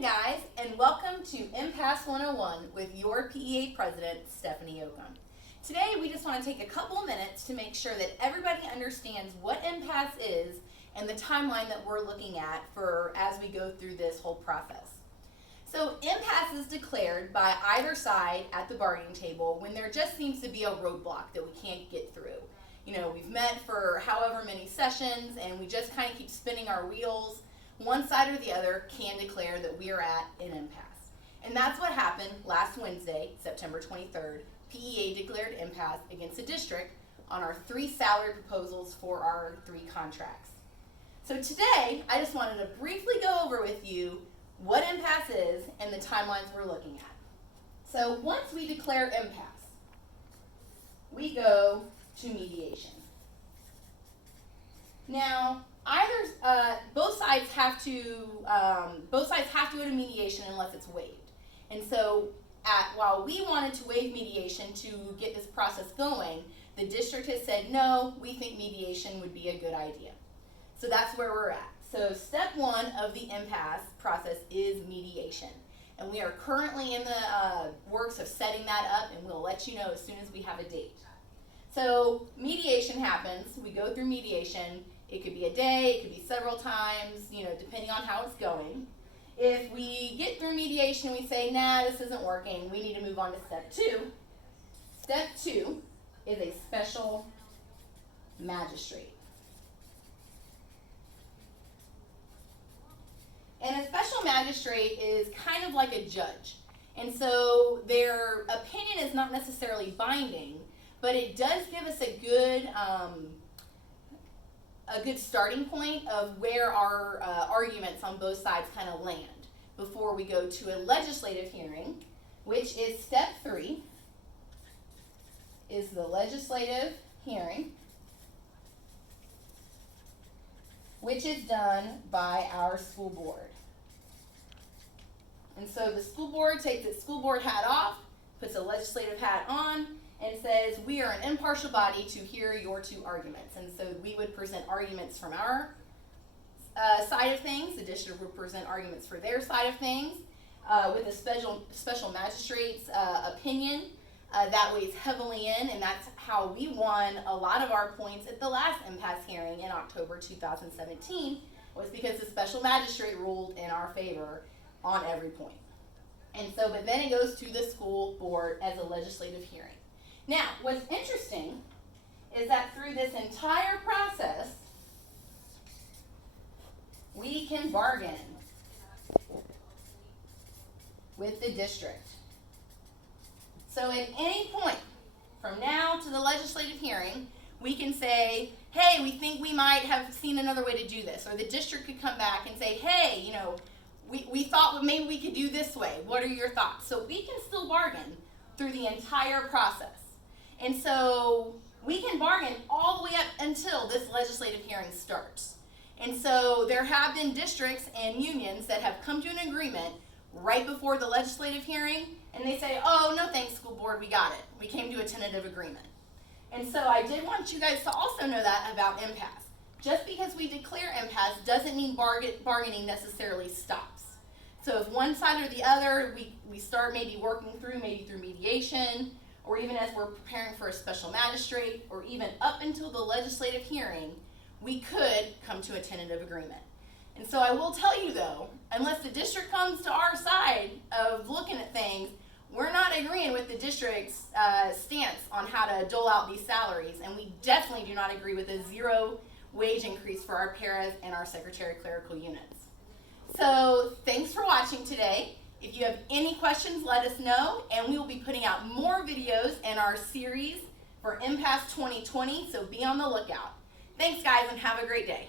morning, guys, and welcome to Impasse 101 with your PEA president, Stephanie Yocum. Today, we just want to take a couple minutes to make sure that everybody understands what Impasse is and the timeline that we're looking at for as we go through this whole process. So, impasse is declared by either side at the bargaining table when there just seems to be a roadblock that we can't get through. You know, we've met for however many sessions and we just kind of keep spinning our wheels. One side or the other can declare that we are at an impasse. And that's what happened last Wednesday, September 23rd. PEA declared impasse against the district on our 3 salary proposals for our 3 contracts. So today, I just wanted to briefly go over with you what impasse is and the timelines we're looking at. So once we declare impasse, we go to mediation. Now, both sides have to go to mediation unless it's waived. And so, while we wanted to waive mediation to get this process going, the district has said no. We think mediation would be a good idea. So that's where we're at. So step 1 of the impasse process is mediation, and we are currently in the works of setting that up, and we'll let you know as soon as we have a date. So mediation happens. We go through mediation. It could be a day, it could be several times, depending on how it's going. If we get through mediation and we say, nah, this isn't working, we need to move on to step 2. Step 2 is a special magistrate. And a special magistrate is kind of like a judge. And so their opinion is not necessarily binding, but it does give us a good starting point of where our arguments on both sides kind of land before we go to a legislative hearing, which is step 3, is the legislative hearing, which is done by our school board. And so the school board takes its school board hat off, puts a legislative hat on, and says we are an impartial body to hear your 2 arguments. And so we would present arguments from our side of things. The district would present arguments for their side of things with a special magistrate's opinion. That weighs heavily in, and that's how we won a lot of our points at the last impasse hearing in October 2017, was because the special magistrate ruled in our favor on every point. And so, but then it goes to the school board as a legislative hearing. Now, what's interesting is that through this entire process, we can bargain with the district. So at any point from now to the legislative hearing, we can say, hey, we think we might have seen another way to do this. Or the district could come back and say, hey, we thought maybe we could do this way. What are your thoughts? So we can still bargain through the entire process. And so we can bargain all the way up until this legislative hearing starts. And so there have been districts and unions that have come to an agreement right before the legislative hearing, and they say, oh, no thanks, school board, we got it. We came to a tentative agreement. And so I did want you guys to also know that about impasse. Just because we declare impasse doesn't mean bargaining necessarily stops. So if one side or the other, we start maybe working through, maybe through mediation, or even as we're preparing for a special magistrate, or even up until the legislative hearing, we could come to a tentative agreement. And so I will tell you though, unless the district comes to our side of looking at things, we're not agreeing with the district's stance on how to dole out these salaries, and we definitely do not agree with a 0 wage increase for our paras and our secretary clerical units. So thanks for watching today. If you have any questions, let us know, and we will be putting out more videos in our series for Impasse 2020, so be on the lookout. Thanks, guys, and have a great day.